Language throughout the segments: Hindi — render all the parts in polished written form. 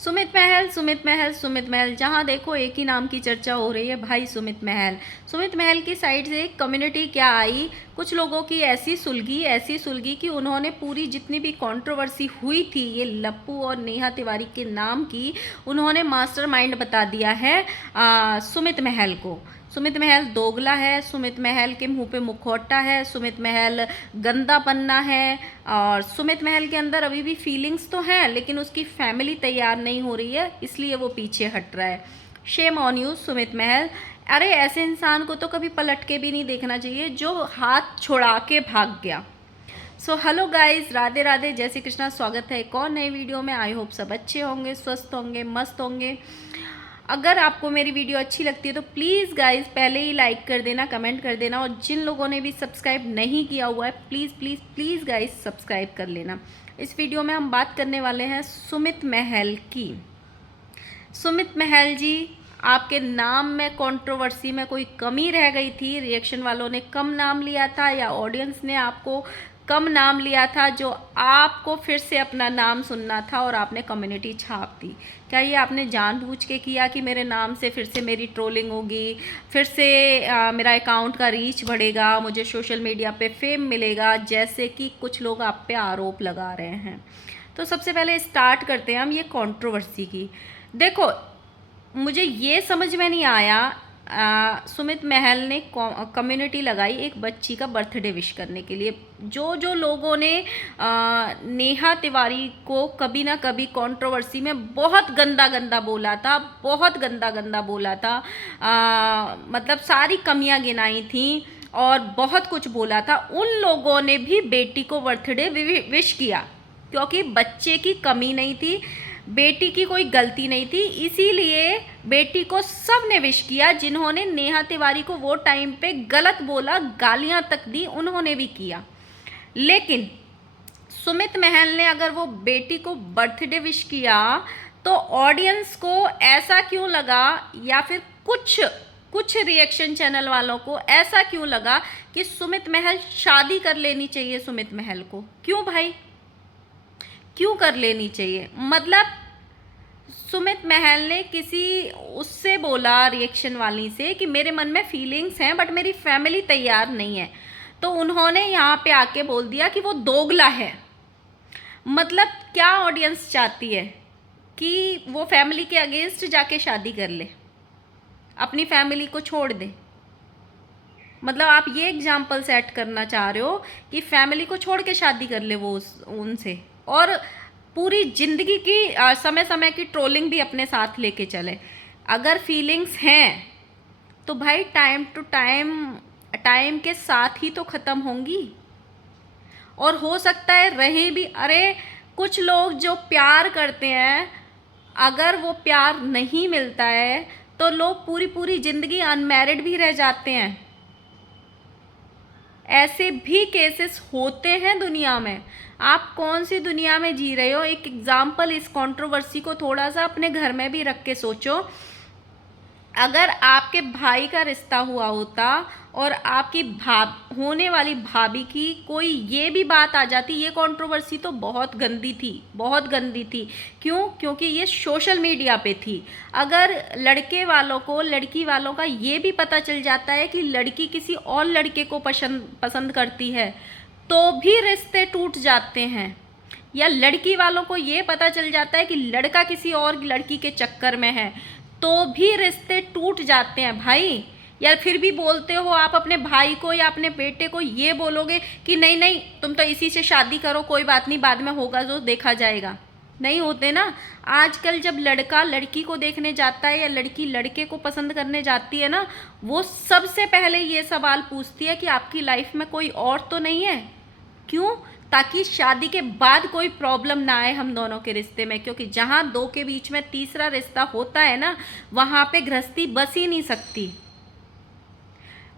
सुमित महल, सुमित महल, सुमित महल, जहाँ देखो एक ही नाम की चर्चा हो रही है भाई, सुमित महल। सुमित महल की साइड से एक कम्युनिटी क्या आई, कुछ लोगों की ऐसी सुलगी कि उन्होंने पूरी जितनी भी कंट्रोवर्सी हुई थी ये लप्पू और नेहा तिवारी के नाम की, उन्होंने मास्टरमाइंड बता दिया है सुमित महल को। सुमित महल दोगला है, सुमित महल के मुंह पे मुखौटा है, सुमित महल गंदा पन्ना है, और सुमित महल के अंदर अभी भी फीलिंग्स तो हैं लेकिन उसकी फैमिली तैयार नहीं हो रही है, इसलिए वो पीछे हट रहा है। शेम ऑन यू सुमित महल। अरे ऐसे इंसान को तो कभी पलट के भी नहीं देखना चाहिए जो हाथ छुड़ा के भाग गया। So hello guys, Radhe Radhe, जय श्री कृष्णा। स्वागत है एक और नए वीडियो में। आई होप सब अच्छे होंगे, स्वस्थ होंगे, मस्त होंगे। अगर आपको मेरी वीडियो अच्छी लगती है तो प्लीज़ गाइस पहले ही लाइक कर देना, कमेंट कर देना, और जिन लोगों ने भी सब्सक्राइब नहीं किया हुआ है please please please guys subscribe कर लेना। इस वीडियो में हम बात करने वाले हैं सुमित महल की। सुमित महल जी, आपके नाम में कंट्रोवर्सी में कोई कमी रह गई थी? रिएक्शन वालों ने कम नाम लिया था या ऑडियंस ने आपको कम नाम लिया था, जो आपको फिर से अपना नाम सुनना था और आपने कम्युनिटी छाप दी? क्या ये आपने जानबूझ के किया कि मेरे नाम से फिर से मेरी ट्रोलिंग होगी, फिर से मेरा अकाउंट का रीच बढ़ेगा, मुझे सोशल मीडिया पे फेम मिलेगा, जैसे कि कुछ लोग आप पे आरोप लगा रहे हैं? तो सबसे पहले स्टार्ट करते हैं हम ये कंट्रोवर्सी की। देखो, मुझे ये समझ में नहीं आया, सुमित महल ने कम्युनिटी लगाई एक बच्ची का बर्थडे विश करने के लिए। जो जो लोगों ने नेहा तिवारी को कभी ना कभी कंट्रोवर्सी में बहुत गंदा गंदा बोला था, बहुत गंदा गंदा बोला था, मतलब सारी कमियां गिनाई थी और बहुत कुछ बोला था, उन लोगों ने भी बेटी को बर्थडे विश किया क्योंकि बच्चे की कमी नहीं थी, बेटी की कोई गलती नहीं थी, इसीलिए बेटी को सब ने विश किया। जिन्होंने नेहा तिवारी को वो टाइम पे गलत बोला, गालियां तक दी, उन्होंने भी किया। लेकिन सुमित महल ने अगर वो बेटी को बर्थडे विश किया तो ऑडियंस को ऐसा क्यों लगा, या फिर कुछ रिएक्शन चैनल वालों को ऐसा क्यों लगा कि सुमित महल शादी कर लेनी चाहिए सुमित महल को? क्यों भाई, क्यों कर लेनी चाहिए? मतलब सुमित महल ने किसी उससे बोला, रिएक्शन वाली से, कि मेरे मन में फीलिंग्स हैं बट मेरी फैमिली तैयार नहीं है, तो उन्होंने यहाँ पे आके बोल दिया कि वो दोगला है। मतलब क्या ऑडियंस चाहती है कि वो फैमिली के अगेंस्ट जाके शादी कर ले, अपनी फैमिली को छोड़ दे? मतलब आप ये एग्जाम्पल सेट करना चाह रहे हो कि फैमिली को छोड़ के शादी कर ले वो उनसे, और पूरी ज़िंदगी की समय समय की ट्रोलिंग भी अपने साथ लेके चले? अगर फीलिंग्स हैं तो भाई टाइम के साथ ही तो ख़त्म होंगी, और हो सकता है रहे भी। अरे कुछ लोग जो प्यार करते हैं, अगर वो प्यार नहीं मिलता है तो लोग पूरी पूरी ज़िंदगी अनमैरिड भी रह जाते हैं। ऐसे भी केसेस होते हैं दुनिया में। आप कौन सी दुनिया में जी रहे हो? एक एग्जाम्पल, इस कंट्रोवर्सी को थोड़ा सा अपने घर में भी रख के सोचो। अगर आपके भाई का रिश्ता हुआ होता और आपकी होने वाली भाभी की कोई ये भी बात आ जाती, ये कंट्रोवर्सी तो बहुत गंदी थी, बहुत गंदी थी। क्यों? क्योंकि ये सोशल मीडिया पे थी। अगर लड़के वालों को, लड़की वालों का ये भी पता चल जाता है कि लड़की किसी और लड़के को पसंद करती है तो भी रिश्ते टूट जाते हैं। या लड़की वालों को ये पता चल जाता है कि लड़का किसी और लड़की के चक्कर में है तो भी रिश्ते टूट जाते हैं भाई। या फिर भी बोलते हो आप अपने भाई को या अपने बेटे को, ये बोलोगे कि नहीं नहीं तुम तो इसी से शादी करो, कोई बात नहीं, बाद में होगा जो देखा जाएगा। नहीं होते ना। आजकल जब लड़का लड़की को देखने जाता है या लड़की लड़के को पसंद करने जाती है ना, वो सबसे पहले ये सवाल पूछती है कि आपकी लाइफ में कोई और तो नहीं है? क्यों? ताकि शादी के बाद कोई प्रॉब्लम ना आए हम दोनों के रिश्ते में, क्योंकि जहाँ दो के बीच में तीसरा रिश्ता होता है ना, वहाँ पे गृहस्थी बस ही नहीं सकती।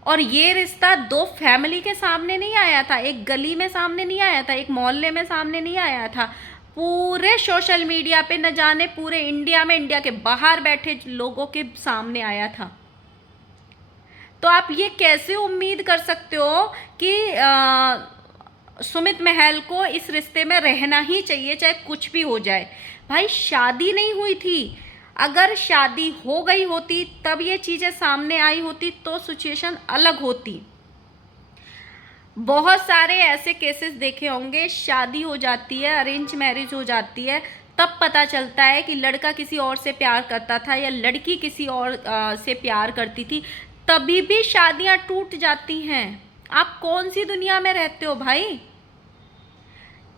और ये रिश्ता दो फैमिली के सामने नहीं आया था, एक गली में सामने नहीं आया था, एक मोहल्ले में सामने नहीं आया था, पूरे सोशल मीडिया पे, न जाने पूरे इंडिया में, इंडिया के बाहर बैठे लोगों के सामने आया था। तो आप ये कैसे उम्मीद कर सकते हो कि सुमित महल को इस रिश्ते में रहना ही चाहिए चाहे कुछ भी हो जाए? भाई शादी नहीं हुई थी। अगर शादी हो गई होती तब ये चीज़ें सामने आई होती तो सिचुएशन अलग होती। बहुत सारे ऐसे केसेस देखे होंगे, शादी हो जाती है, अरेंज मैरिज हो जाती है, तब पता चलता है कि लड़का किसी और से प्यार करता था या लड़की किसी और से प्यार करती थी, तभी भी शादियां टूट जाती हैं। आप कौन सी दुनिया में रहते हो भाई?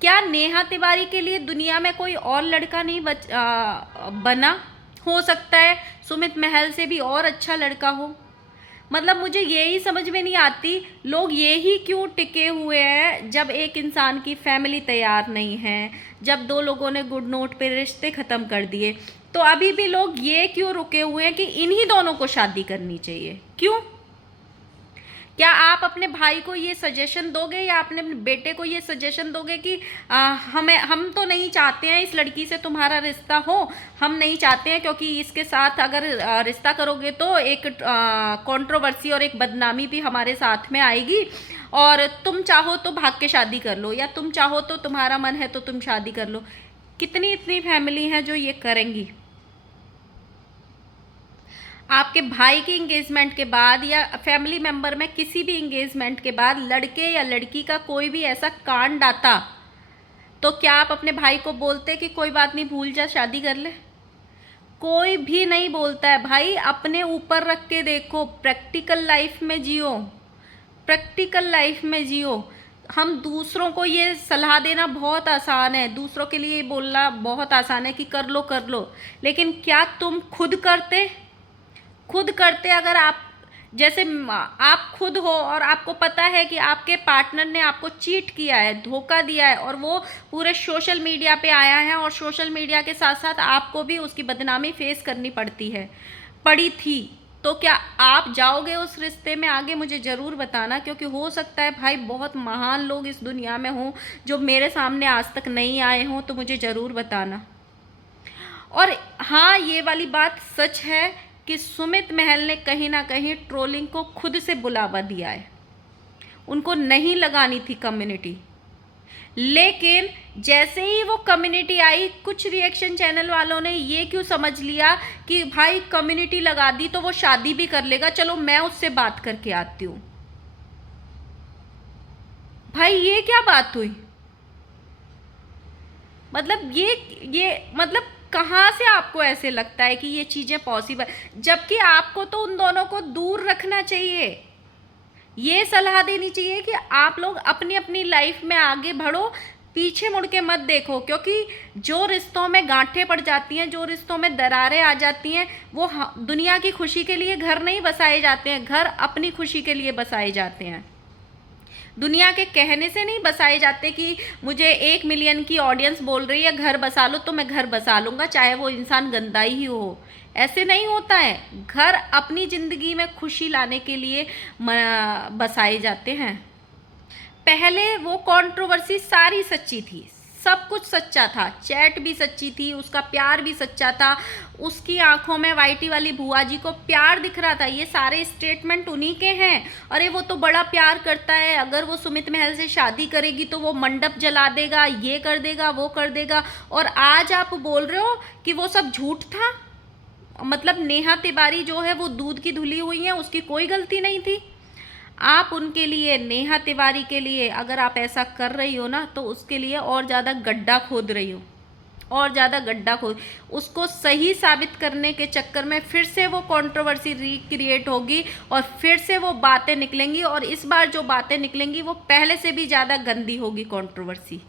क्या नेहा तिवारी के लिए दुनिया में कोई और लड़का नहीं बना? हो सकता है सुमित महल से भी और अच्छा लड़का हो। मतलब मुझे यही समझ में नहीं आती, लोग ये ही क्यों टिके हुए हैं जब एक इंसान की फैमिली तैयार नहीं है, जब दो लोगों ने गुड नोट पे रिश्ते ख़त्म कर दिए, तो अभी भी लोग ये क्यों रुके हुए हैं कि इन्हीं दोनों को शादी करनी चाहिए? क्यों? क्या आप अपने भाई को ये सजेशन दोगे या अपने बेटे को ये सजेशन दोगे कि हम तो नहीं चाहते हैं इस लड़की से तुम्हारा रिश्ता हो, हम नहीं चाहते हैं क्योंकि इसके साथ अगर रिश्ता करोगे तो एक कंट्रोवर्सी और एक बदनामी भी हमारे साथ में आएगी, और तुम चाहो तो भाग के शादी कर लो, या तुम चाहो तो तुम्हारा मन है तो तुम शादी कर लो। कितनी इतनी फैमिली हैं जो ये करेंगी? आपके भाई की इंगेजमेंट के बाद या फैमिली मेंबर में किसी भी इंगेजमेंट के बाद लड़के या लड़की का कोई भी ऐसा कांड आता तो क्या आप अपने भाई को बोलते कि कोई बात नहीं, भूल जा, शादी कर ले? कोई भी नहीं बोलता है भाई। अपने ऊपर रख के देखो, प्रैक्टिकल लाइफ में जियो, प्रैक्टिकल लाइफ में जियो। हम दूसरों को ये सलाह देना बहुत आसान है, दूसरों के लिए बोलना बहुत आसान है कि कर लो कर लो, लेकिन क्या तुम खुद करते? खुद करते अगर आप, जैसे आप खुद हो और आपको पता है कि आपके पार्टनर ने आपको चीट किया है, धोखा दिया है, और वो पूरे सोशल मीडिया पे आया है, और सोशल मीडिया के साथ साथ आपको भी उसकी बदनामी फेस करनी पड़ी थी, तो क्या आप जाओगे उस रिश्ते में आगे? मुझे ज़रूर बताना, क्योंकि हो सकता है भाई बहुत महान लोग इस दुनिया में हों जो मेरे सामने आज तक नहीं आए हों, तो मुझे ज़रूर बताना। और हाँ, ये वाली बात सच है कि सुमित महल ने कहीं ना कहीं ट्रोलिंग को खुद से बुलावा दिया है। उनको नहीं लगानी थी कम्युनिटी, लेकिन जैसे ही वो कम्युनिटी आई, कुछ रिएक्शन चैनल वालों ने ये क्यों समझ लिया कि भाई कम्युनिटी लगा दी तो वो शादी भी कर लेगा, चलो मैं उससे बात करके आती हूँ। भाई ये क्या बात हुई? मतलब ये मतलब कहाँ से आपको ऐसे लगता है कि ये चीज़ें पॉसिबल, जबकि आपको तो उन दोनों को दूर रखना चाहिए। ये सलाह देनी चाहिए कि आप लोग अपनी अपनी लाइफ में आगे बढ़ो, पीछे मुड़ के मत देखो, क्योंकि जो रिश्तों में गांठें पड़ जाती हैं, जो रिश्तों में दरारें आ जाती हैं, वो दुनिया की खुशी के लिए घर नहीं बसाए जाते हैं, घर अपनी खुशी के लिए बसाए जाते हैं। दुनिया के कहने से नहीं बसाए जाते कि मुझे 1 मिलियन की ऑडियंस बोल रही है घर बसा लो तो मैं घर बसा लूँगा, चाहे वो इंसान गंदा ही हो। ऐसे नहीं होता है। घर अपनी ज़िंदगी में खुशी लाने के लिए बसाए जाते हैं। पहले वो कंट्रोवर्सी सारी सच्ची थी, सब कुछ सच्चा था, चैट भी सच्ची थी, उसका प्यार भी सच्चा था, उसकी आंखों में वाइटी वाली बुआ जी को प्यार दिख रहा था। ये सारे स्टेटमेंट उन्हीं के हैं। अरे वो तो बड़ा प्यार करता है, अगर वो सुमित महल से शादी करेगी तो वो मंडप जला देगा, ये कर देगा, वो कर देगा, और आज आप बोल रहे हो कि वो सब झूठ था। मतलब नेहा तिवारी जो है वो दूध की धुली हुई है, उसकी कोई गलती नहीं थी। आप उनके लिए, नेहा तिवारी के लिए अगर आप ऐसा कर रही हो ना, तो उसके लिए और ज़्यादा गड्ढा खोद रही हो, और ज़्यादा गड्ढा खोद, उसको सही साबित करने के चक्कर में फिर से वो कंट्रोवर्सी रिक्रिएट होगी और फिर से वो बातें निकलेंगी, और इस बार जो बातें निकलेंगी वो पहले से भी ज़्यादा गंदी होगी कंट्रोवर्सी।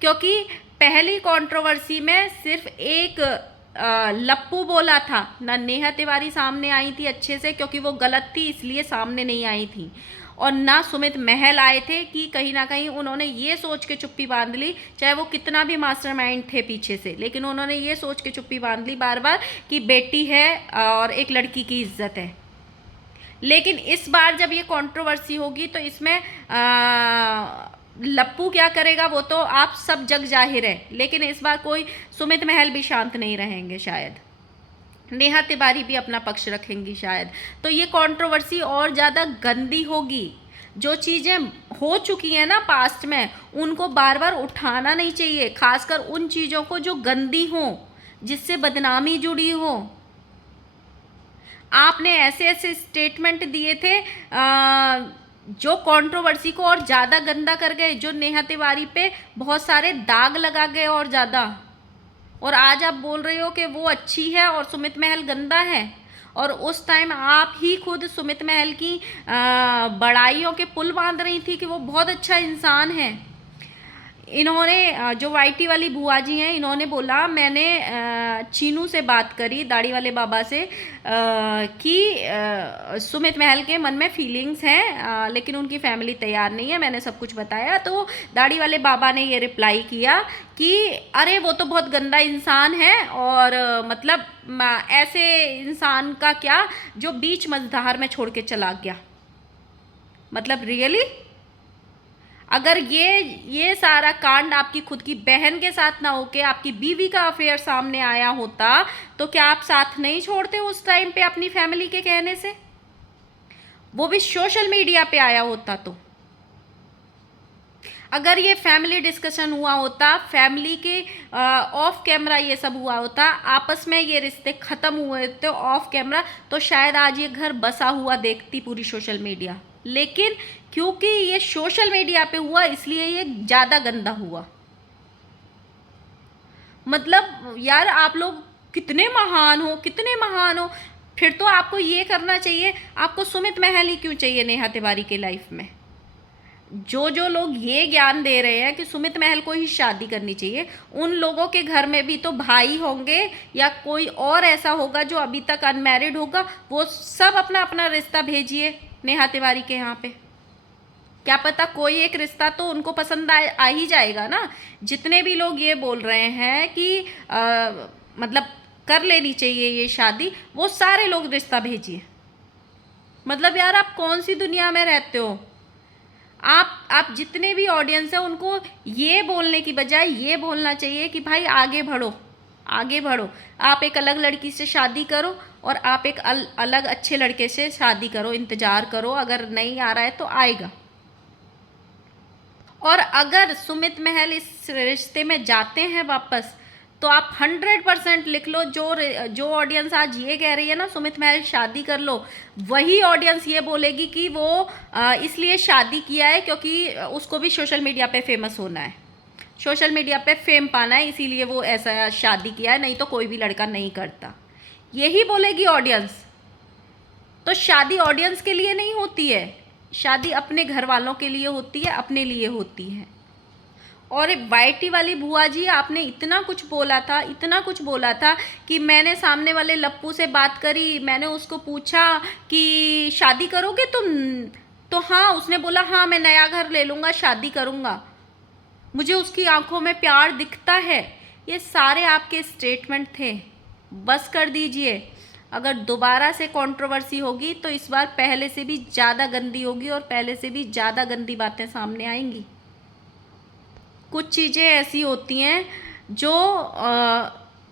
क्योंकि पहली कंट्रोवर्सी में सिर्फ एक लप्पू बोला था ना, नेहा तिवारी सामने आई थी अच्छे से, क्योंकि वो गलत थी इसलिए सामने नहीं आई थी, और ना सुमित महल आए थे कि कहीं ना कहीं उन्होंने ये सोच के चुप्पी बांध ली, चाहे वो कितना भी मास्टरमाइंड थे पीछे से, लेकिन उन्होंने ये सोच के चुप्पी बांध ली बार बार कि बेटी है और एक लड़की की इज्जत है। लेकिन इस बार जब ये कंट्रोवर्सी होगी तो इसमें लप्पू क्या करेगा वो तो आप सब जग जाहिर है, लेकिन इस बार कोई, सुमित महल भी शांत नहीं रहेंगे शायद, नेहा तिवारी भी अपना पक्ष रखेंगी शायद, तो ये कंट्रोवर्सी और ज़्यादा गंदी होगी। जो चीज़ें हो चुकी हैं ना पास्ट में, उनको बार बार उठाना नहीं चाहिए, खासकर उन चीज़ों को जो गंदी हो, जिससे बदनामी जुड़ी हो। आपने ऐसे ऐसे स्टेटमेंट दिए थे जो कंट्रोवर्सी को और ज़्यादा गंदा कर गए, जो नेहा तिवारी पे बहुत सारे दाग लगा गए और ज़्यादा। और आज आप बोल रहे हो कि वो अच्छी है और सुमित महल गंदा है। और उस टाइम आप ही खुद सुमित महल की बड़ाइयों के पुल बांध रही थी कि वो बहुत अच्छा इंसान है। इन्होंने जो वाईटी वाली बुआ जी हैं, इन्होंने बोला, मैंने चीनू से बात करी, दाढ़ी वाले बाबा से, कि सुमित महल के मन में फीलिंग्स हैं, लेकिन उनकी फैमिली तैयार नहीं है। मैंने सब कुछ बताया तो दाढ़ी वाले बाबा ने ये रिप्लाई किया कि अरे वो तो बहुत गंदा इंसान है, और मतलब ऐसे इंसान का क्या जो बीच मझधार में छोड़ के चला गया। मतलब रियली, अगर ये सारा कांड आपकी खुद की बहन के साथ ना होके आपकी बीवी का अफेयर सामने आया होता, तो क्या आप साथ नहीं छोड़ते उस टाइम पे अपनी फैमिली के कहने से? वो भी सोशल मीडिया पे आया होता तो। अगर ये फैमिली डिस्कशन हुआ होता, फैमिली के ऑफ कैमरा ये सब हुआ होता, आपस में ये रिश्ते ख़त्म हुए थे ऑफ कैमरा, तो शायद आज ये घर बसा हुआ देखती पूरी सोशल मीडिया। लेकिन क्योंकि ये सोशल मीडिया पे हुआ, इसलिए ये ज़्यादा गंदा हुआ। मतलब यार, आप लोग कितने महान हो, कितने महान हो। फिर तो आपको ये करना चाहिए, आपको सुमित महल ही क्यों चाहिए नेहा तिवारी के लाइफ में? जो लोग ये ज्ञान दे रहे हैं कि सुमित महल को ही शादी करनी चाहिए, उन लोगों के घर में भी तो भाई होंगे या कोई और ऐसा होगा जो अभी तक अनमैरिड होगा। वो सब अपना अपना रिश्ता भेजिए नेहा तिवारी के यहाँ पे। क्या पता कोई एक रिश्ता तो उनको पसंद आ ही जाएगा ना। जितने भी लोग ये बोल रहे हैं कि मतलब कर लेनी चाहिए ये शादी, वो सारे लोग रिश्ता भेजिए। मतलब यार, आप कौन सी दुनिया में रहते हो? आप जितने भी ऑडियंस है, उनको ये बोलने की बजाय ये बोलना चाहिए कि भाई आगे बढ़ो, आगे बढ़ो। आप एक अलग लड़की से शादी करो और आप एक अलग अच्छे लड़के से शादी करो, इंतज़ार करो, अगर नहीं आ रहा है तो आएगा। और अगर सुमित महल इस रिश्ते में जाते हैं वापस, तो आप 100% लिख लो, जो ऑडियंस आज ये कह रही है ना सुमित महल शादी कर लो, वही ऑडियंस ये बोलेगी कि वो इसलिए शादी किया है क्योंकि उसको भी सोशल मीडिया पे फेमस होना है, सोशल मीडिया पे फेम पाना है, इसीलिए वो ऐसा शादी किया है, नहीं तो कोई भी लड़का नहीं करता। यही बोलेगी ऑडियंस। तो शादी ऑडियंस के लिए नहीं होती है, शादी अपने घर वालों के लिए होती है, अपने लिए होती है। और वाईटी वाली बुआ जी, आपने इतना कुछ बोला था, इतना कुछ बोला था कि मैंने सामने वाले लप्पू से बात करी, मैंने उसको पूछा कि शादी करोगे तुम? तो हाँ, उसने बोला हाँ मैं नया घर ले लूँगा, शादी करूँगा, मुझे उसकी आंखों में प्यार दिखता है। ये सारे आपके स्टेटमेंट थे। बस कर दीजिए। अगर दोबारा से कंट्रोवर्सी होगी तो इस बार पहले से भी ज़्यादा गंदी होगी और पहले से भी ज़्यादा गंदी बातें सामने आएंगी। कुछ चीज़ें ऐसी होती हैं जो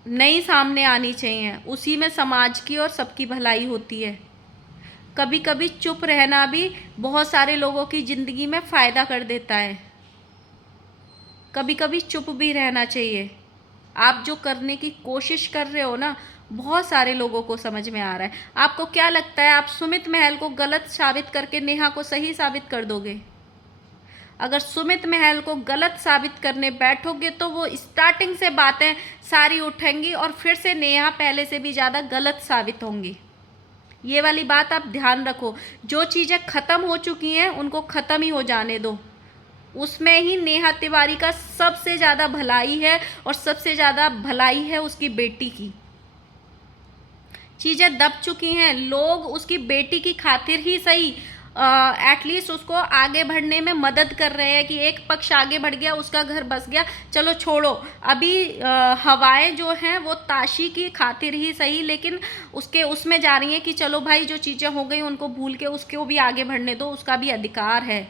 नहीं सामने आनी चाहिए, उसी में समाज की और सबकी भलाई होती है। कभी कभी चुप रहना भी बहुत सारे लोगों की ज़िंदगी में फ़ायदा कर देता है। कभी कभी चुप भी रहना चाहिए। आप जो करने की कोशिश कर रहे हो ना, बहुत सारे लोगों को समझ में आ रहा है। आपको क्या लगता है आप सुमित महल को गलत साबित करके नेहा को सही साबित कर दोगे? अगर सुमित महल को गलत साबित करने बैठोगे तो वो स्टार्टिंग से बातें सारी उठेंगी और फिर से नेहा पहले से भी ज़्यादा गलत साबित होंगी। ये वाली बात आप ध्यान रखो। जो चीज़ें ख़त्म हो चुकी हैं उनको ख़त्म ही हो जाने दो। उसमें ही नेहा तिवारी का सबसे ज़्यादा भलाई है और सबसे ज़्यादा भलाई है उसकी बेटी की। चीज़ें दब चुकी हैं, लोग उसकी बेटी की खातिर ही सही एटलीस्ट उसको आगे बढ़ने में मदद कर रहे हैं कि एक पक्ष आगे बढ़ गया, उसका घर बस गया, चलो छोड़ो। अभी हवाएं जो हैं वो ताशी की खातिर ही सही, लेकिन उसमें जा रही हैं कि चलो भाई जो चीज़ें हो गई उनको भूल के उसको भी आगे बढ़ने दो, उसका भी अधिकार है।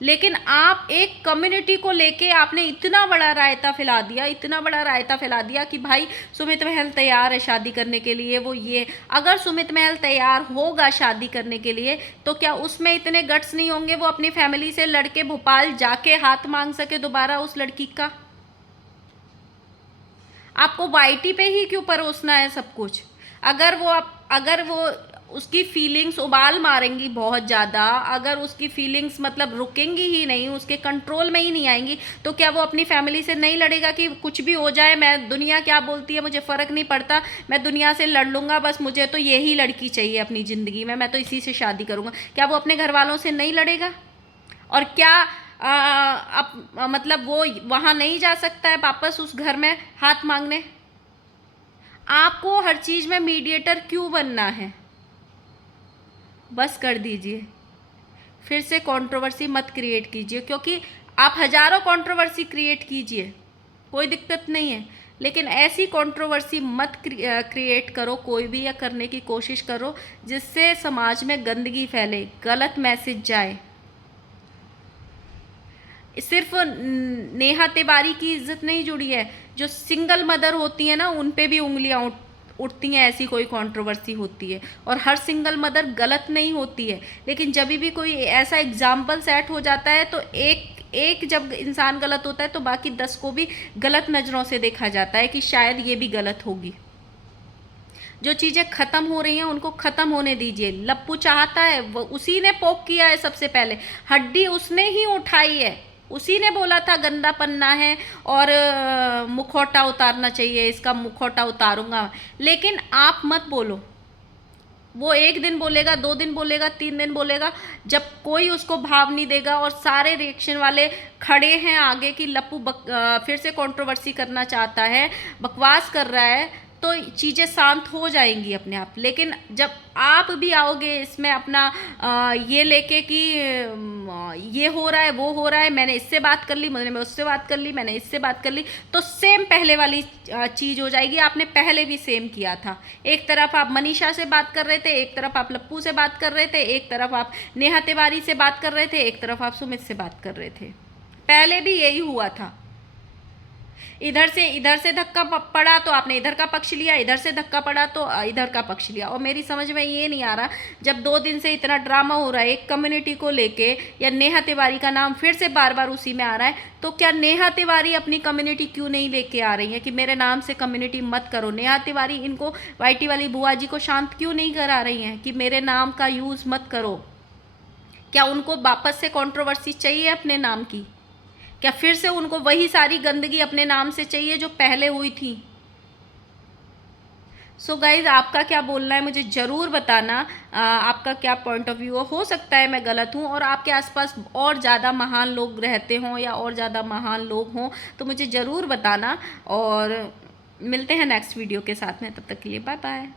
लेकिन आप एक कम्युनिटी को लेके आपने इतना बड़ा रायता फैला दिया, इतना बड़ा रायता फैला दिया कि भाई सुमित महल तैयार है शादी करने के लिए। वो ये, अगर सुमित महल तैयार होगा शादी करने के लिए तो क्या उसमें इतने गट्स नहीं होंगे वो अपनी फैमिली से लड़के भोपाल जाके हाथ मांग सके दोबारा उस लड़की का? आपको वाईटी पे ही क्यों परोसना है सब कुछ? अगर वो उसकी फीलिंग्स उबाल मारेंगी बहुत ज़्यादा, अगर उसकी फीलिंग्स मतलब रुकेंगी ही नहीं, उसके कंट्रोल में ही नहीं आएंगी, तो क्या वो अपनी फैमिली से नहीं लड़ेगा कि कुछ भी हो जाए, मैं दुनिया क्या बोलती है मुझे फ़र्क नहीं पड़ता, मैं दुनिया से लड़ लूँगा, बस मुझे तो यही लड़की चाहिए अपनी ज़िंदगी में, मैं तो इसी से शादी करूँगा? क्या वो अपने घर वालों से नहीं लड़ेगा? और क्या मतलब वो वहाँ नहीं जा सकता है वापस उस घर में हाथ मांगने? आपको हर चीज़ में मीडिएटर क्यों बनना है? बस कर दीजिए, फिर से कंट्रोवर्सी मत क्रिएट कीजिए, क्योंकि आप हज़ारों कंट्रोवर्सी क्रिएट कीजिए, कोई दिक्कत नहीं है, लेकिन ऐसी कंट्रोवर्सी मत क्रिएट करो कोई भी, या करने की कोशिश करो जिससे समाज में गंदगी फैले, गलत मैसेज जाए। सिर्फ नेहा तिवारी की इज्जत नहीं जुड़ी है, जो सिंगल मदर होती है ना उन पे भी उंगलियां उठती हैं ऐसी कोई कंट्रोवर्सी होती है। और हर सिंगल मदर गलत नहीं होती है, लेकिन जब भी कोई ऐसा एग्जाम्पल सेट हो जाता है तो एक जब इंसान गलत होता है तो बाकी 10 को भी गलत नज़रों से देखा जाता है कि शायद ये भी गलत होगी। जो चीज़ें ख़त्म हो रही हैं उनको ख़त्म होने दीजिए। लप्पू चाहता है, वो उसी ने पोक किया है सबसे पहले, हड्डी उसने ही उठाई है, उसी ने बोला था गंदा पन्ना है और मुखौटा उतारना चाहिए, इसका मुखौटा उतारूंगा। लेकिन आप मत बोलो, वो एक दिन बोलेगा, 2 दिन बोलेगा, 3 दिन बोलेगा, जब कोई उसको भाव नहीं देगा और सारे रिएक्शन वाले खड़े हैं आगे कि लप्पू फिर से कंट्रोवर्सी करना चाहता है, बकवास कर रहा है, तो चीज़ें शांत हो जाएंगी अपने आप। लेकिन जब आप भी आओगे इसमें अपना ये लेके कि ये हो रहा है, वो हो रहा है, मैंने इससे बात कर ली, मैंने उससे बात कर ली, मैंने इससे बात कर ली, तो सेम पहले वाली चीज़ हो जाएगी। आपने पहले भी सेम किया था, एक तरफ आप मनीषा से बात कर रहे थे, एक तरफ आप लप्पू से बात कर रहे थे, एक तरफ आप नेहा तिवारी से बात कर रहे थे, एक तरफ आप सुमित से बात कर रहे थे। पहले भी यही हुआ था, इधर से धक्का पड़ा तो आपने इधर का पक्ष लिया, इधर से धक्का पड़ा तो इधर का पक्ष लिया। और मेरी समझ में ये नहीं आ रहा, जब 2 दिन से इतना ड्रामा हो रहा है एक कम्युनिटी को लेके, या नेहा तिवारी का नाम फिर से बार बार उसी में आ रहा है, तो क्या नेहा तिवारी अपनी कम्युनिटी क्यों नहीं लेके आ रही है कि मेरे नाम से कम्युनिटी मत करो? नेहा तिवारी इनको वाईटी वाली बुआ जी को शांत क्यों नहीं करा रही हैं कि मेरे नाम का यूज़ मत करो? क्या उनको वापस से कंट्रोवर्सी चाहिए अपने नाम की? क्या फिर से उनको वही सारी गंदगी अपने नाम से चाहिए जो पहले हुई थी? सो गाइज, आपका क्या बोलना है मुझे ज़रूर बताना। आपका क्या पॉइंट ऑफ व्यू हो सकता है मैं गलत हूँ और आपके आसपास और ज़्यादा महान लोग रहते हों या और ज़्यादा महान लोग हों तो मुझे ज़रूर बताना। और मिलते हैं नेक्स्ट वीडियो के साथ में, तब तक के लिए बाय बाय।